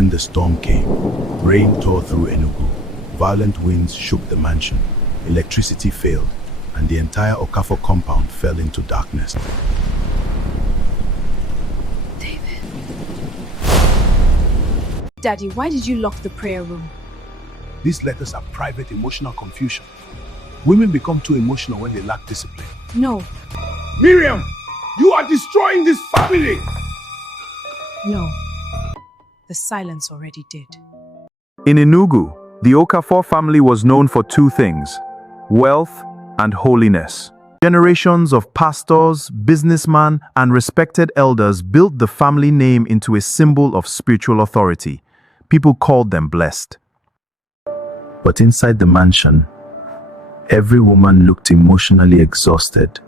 Then the storm came. Rain tore through Enugu. Violent winds shook the mansion. Electricity failed, and the entire Okafor compound fell into darkness. David. Daddy, why did you lock the prayer room? These letters are private emotional confusion. Women become too emotional when they lack discipline. No. Miriam, you are destroying this family! No. The silence already did. In Enugu, the Okafor family was known for two things: wealth and holiness. Generations of pastors, businessmen, and respected elders built the family name into a symbol of spiritual authority. People called them blessed. But inside the mansion, every woman looked emotionally exhausted.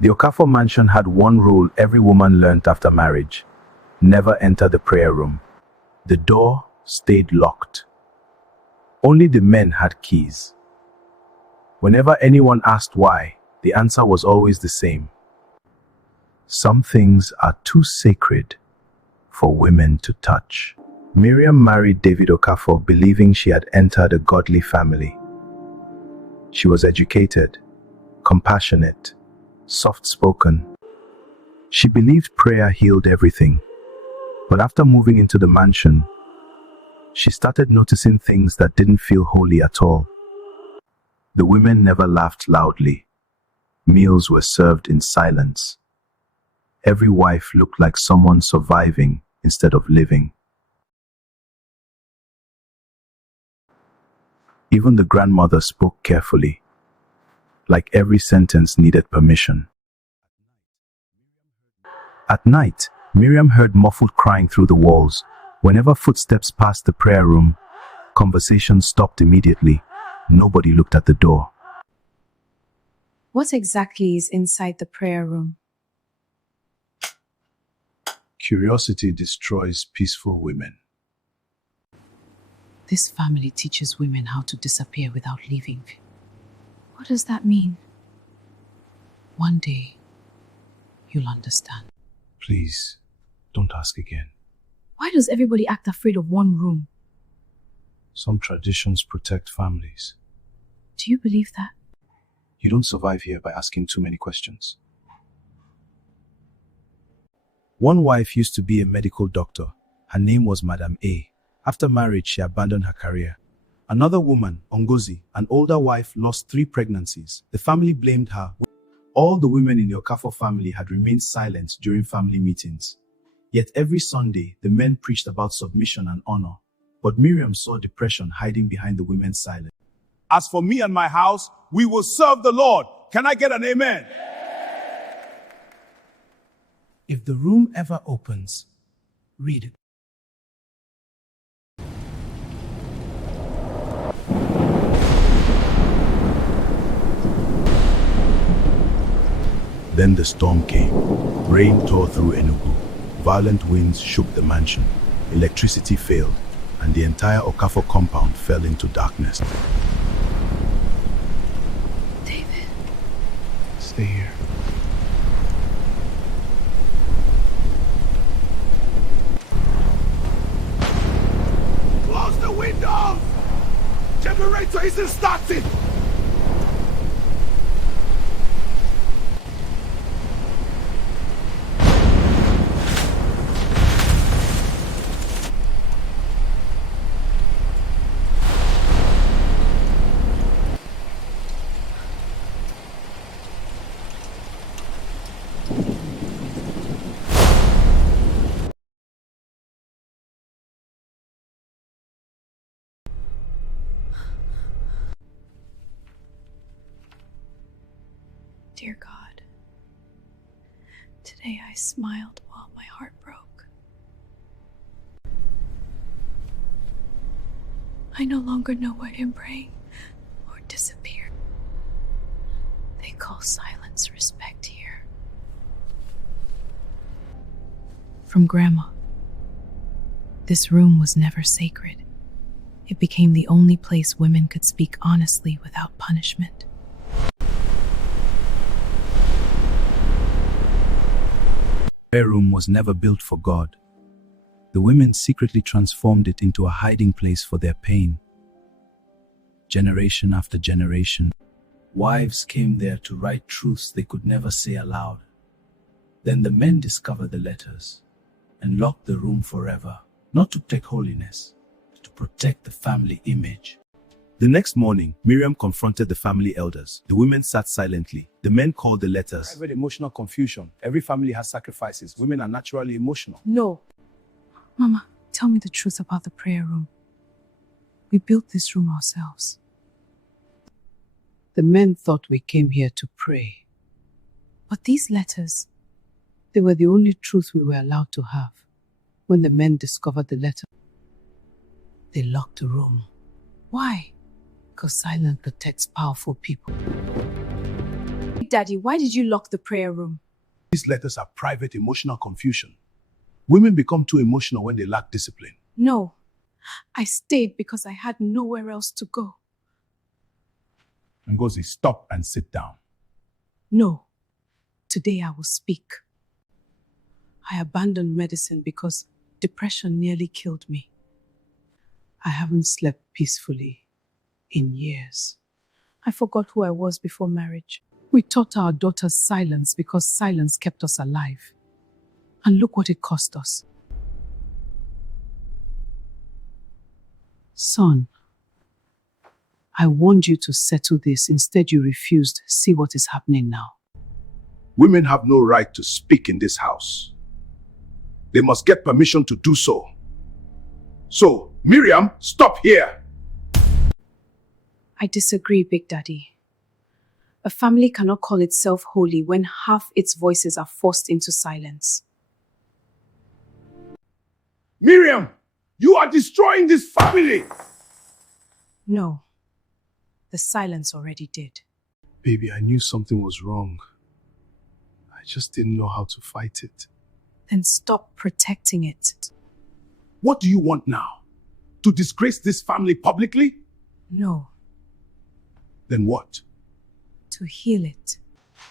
The Okafor mansion had one rule every woman learnt after marriage: never enter the prayer room. The door stayed locked. Only the men had keys. Whenever anyone asked why, the answer was always the same: some things are too sacred for women to touch. Miriam married David Okafor believing she had entered a godly family. She was educated, compassionate, soft-spoken. She believed prayer healed everything. But after moving into the mansion, she started noticing things that didn't feel holy at all. The women never laughed loudly. Meals were served in silence. Every wife looked like someone surviving instead of living. Even the grandmother spoke carefully, like every sentence needed permission. At night, Miriam heard muffled crying through the walls. Whenever footsteps passed the prayer room, conversation stopped immediately. Nobody looked at the door. What exactly is inside the prayer room? Curiosity destroys peaceful women. This family teaches women how to disappear without leaving. What does that mean? One day, you'll understand. Please, don't ask again. Why does everybody act afraid of one room? Some traditions protect families. Do you believe that? You don't survive here by asking too many questions. One wife used to be a medical doctor. Her name was Madam A. After marriage, she abandoned her career. Another woman, Ongozi, an older wife, lost 3 pregnancies. The family blamed her. All the women in the Okafor family had remained silent during family meetings. Yet every Sunday, the men preached about submission and honor. But Miriam saw depression hiding behind the women's silence. As for me and my house, we will serve the Lord. Can I get an amen? If the room ever opens, read it. Then the storm came. Rain tore through Enugu. Violent winds shook the mansion. Electricity failed, and the entire Okafor compound fell into darkness. David. Stay here. Close the windows! Generator isn't starting! Dear God, today I smiled while my heart broke. I no longer know where to bring or disappear. They call silence respect here. From Grandma, this room was never sacred. It became the only place women could speak honestly without punishment. The prayer room was never built for God. The women secretly transformed it into a hiding place for their pain. Generation after generation, wives came there to write truths they could never say aloud. Then the men discovered the letters and locked the room forever, not to protect holiness, but to protect the family image. The next morning, Miriam confronted the family elders. The women sat silently. The men called the letters Private emotional confusion. Every family has sacrifices. Women are naturally emotional. No. Mama, tell me the truth about the prayer room. We built this room ourselves. The men thought we came here to pray. But these letters, They were the only truth we were allowed to have. When the men discovered the letter, they locked the room. why? Because silence protects powerful people. Daddy, why did you lock the prayer room? These letters are private emotional confusion. Women become too emotional when they lack discipline. No. I stayed because I had nowhere else to go. Ngozi, stop and sit down. No. Today I will speak. I abandoned medicine because depression nearly killed me. I haven't slept peacefully in years. I forgot who I was before marriage. We taught our daughters silence because silence kept us alive. And look what it cost us. Son, I warned you to settle this. Instead, you refused. See what is happening now. Women have no right to speak in this house. They must get permission to do so. So, Miriam, stop here. I disagree, Big Daddy. A family cannot call itself holy when half its voices are forced into silence. Miriam, you are destroying this family. No. The silence already did. Baby, I knew something was wrong. I just didn't know how to fight it. Then stop protecting it. What do you want now? To disgrace this family publicly? No. Then what? To heal it.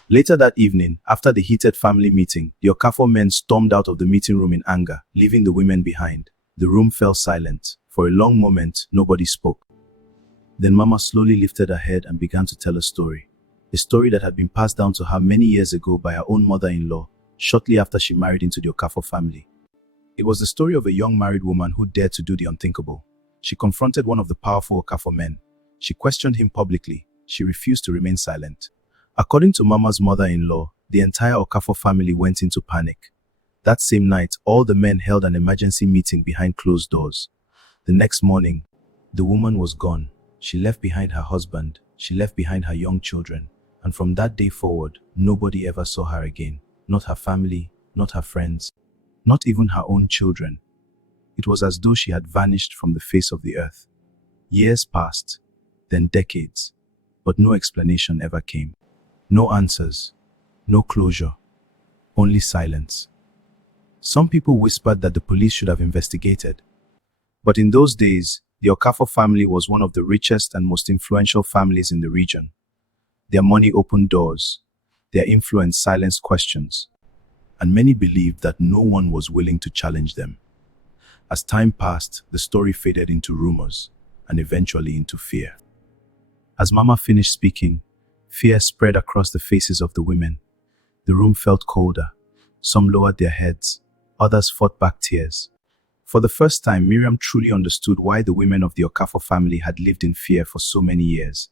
Later that evening, after the heated family meeting, the Okafor men stormed out of the meeting room in anger, leaving the women behind. The room fell silent. For a long moment, nobody spoke. Then Mama slowly lifted her head and began to tell a story that had been passed down to her many years ago by her own mother-in-law, shortly after she married into the Okafor family. It was the story of a young married woman who dared to do the unthinkable. She confronted one of the powerful Okafor men. She questioned him publicly. She refused to remain silent. According to Mama's mother-in-law, the entire Okafor family went into panic. That same night, all the men held an emergency meeting behind closed doors. The next morning, the woman was gone. She left behind her husband. She left behind her young children. And from that day forward, nobody ever saw her again. Not her family, not her friends, not even her own children. It was as though she had vanished from the face of the earth. Years passed, then decades, but no explanation ever came. No answers, no closure, only silence. Some people whispered that the police should have investigated. But in those days, the Okafor family was one of the richest and most influential families in the region. Their money opened doors, their influence silenced questions, and many believed that no one was willing to challenge them. As time passed, the story faded into rumors and eventually into fear. As Mama finished speaking, fear spread across the faces of the women. The room felt colder. Some lowered their heads. Others fought back tears. For the first time, Miriam truly understood why the women of the Okafor family had lived in fear for so many years.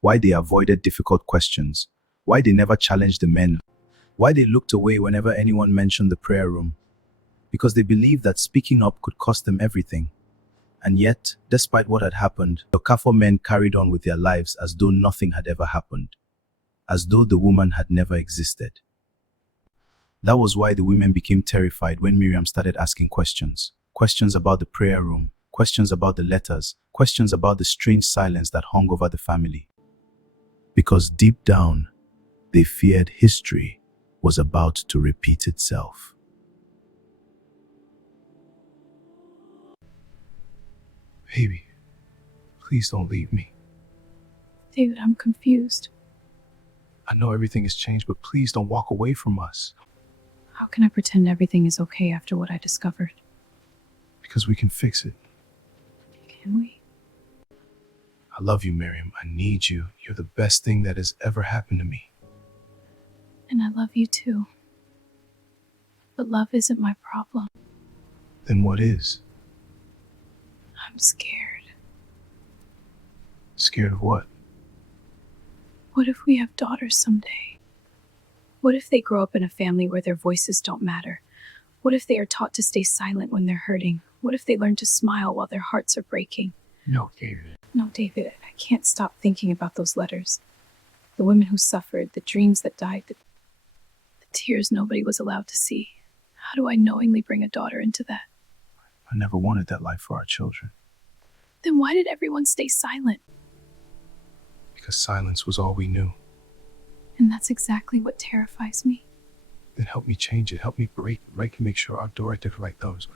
Why they avoided difficult questions. Why they never challenged the men. Why they looked away whenever anyone mentioned the prayer room. Because they believed that speaking up could cost them everything. And yet, despite what had happened, the Okafor men carried on with their lives as though nothing had ever happened. As though the woman had never existed. That was why the women became terrified when Miriam started asking questions. Questions about the prayer room, questions about the letters, questions about the strange silence that hung over the family. Because deep down, they feared history was about to repeat itself. Baby, please don't leave me. David, I'm confused. I know everything has changed, but please don't walk away from us. How can I pretend everything is okay after what I discovered? Because we can fix it. Can we? I love you, Miriam. I need you. You're the best thing that has ever happened to me. And I love you too. But love isn't my problem. Then what is? I'm scared. Scared of what? What if we have daughters someday? What if they grow up in a family where their voices don't matter? What if they are taught to stay silent when they're hurting? What if they learn to smile while their hearts are breaking? No, David. No, David, I can't stop thinking about those letters. The women who suffered, the dreams that died, the tears nobody was allowed to see. How do I knowingly bring a daughter into that? I never wanted that life for our children. Then why did everyone stay silent? Because silence was all we knew. And that's exactly what terrifies me. Then help me change it. Help me break and make sure our door did right those.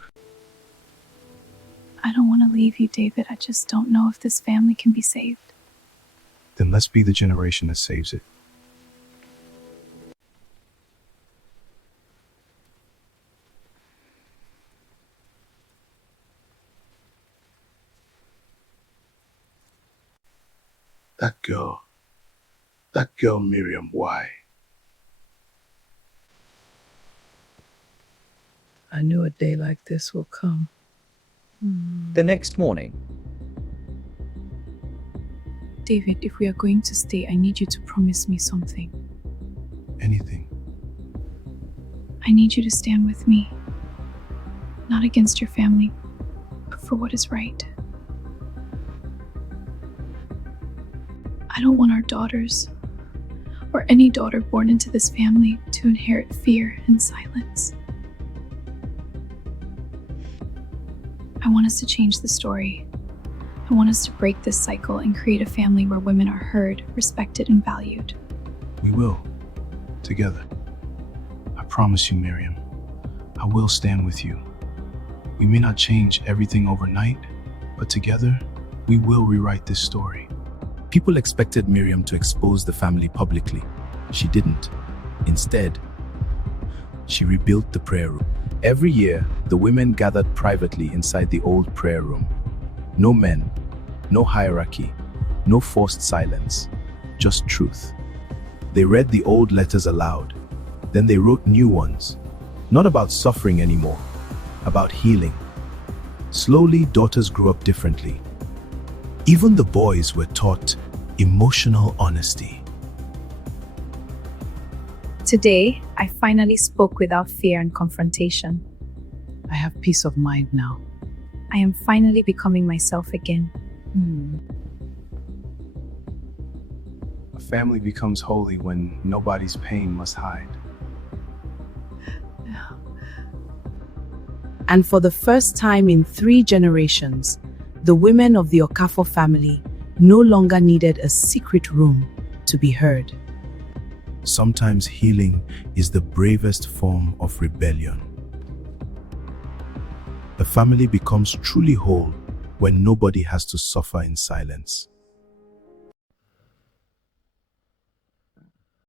I don't want to leave you, David. I just don't know if this family can be saved. Then let's be the generation that saves it. That girl Miriam, why? I knew a day like this will come. The next morning, David, if we are going to stay, I need you to promise me something. Anything. I need you to stand with me. Not against your family, but for what is right. I don't want our daughters, or any daughter born into this family, to inherit fear and silence. I want us to change the story. I want us to break this cycle and create a family where women are heard, respected, and valued. We will. Together. I promise you, Miriam. I will stand with you. We may not change everything overnight, but together, we will rewrite this story. People expected Miriam to expose the family publicly. She didn't. Instead, she rebuilt the prayer room. Every year, the women gathered privately inside the old prayer room. No men, no hierarchy, no forced silence, just truth. They read the old letters aloud. Then they wrote new ones. Not about suffering anymore, about healing. Slowly, daughters grew up differently. Even the boys were taught emotional honesty. Today, I finally spoke without fear and confrontation. I have peace of mind now. I am finally becoming myself again. A family becomes holy when nobody's pain must hide. And for the first time in 3 generations, the women of the Okafor family no longer needed a secret room to be heard. Sometimes healing is the bravest form of rebellion. A family becomes truly whole when nobody has to suffer in silence.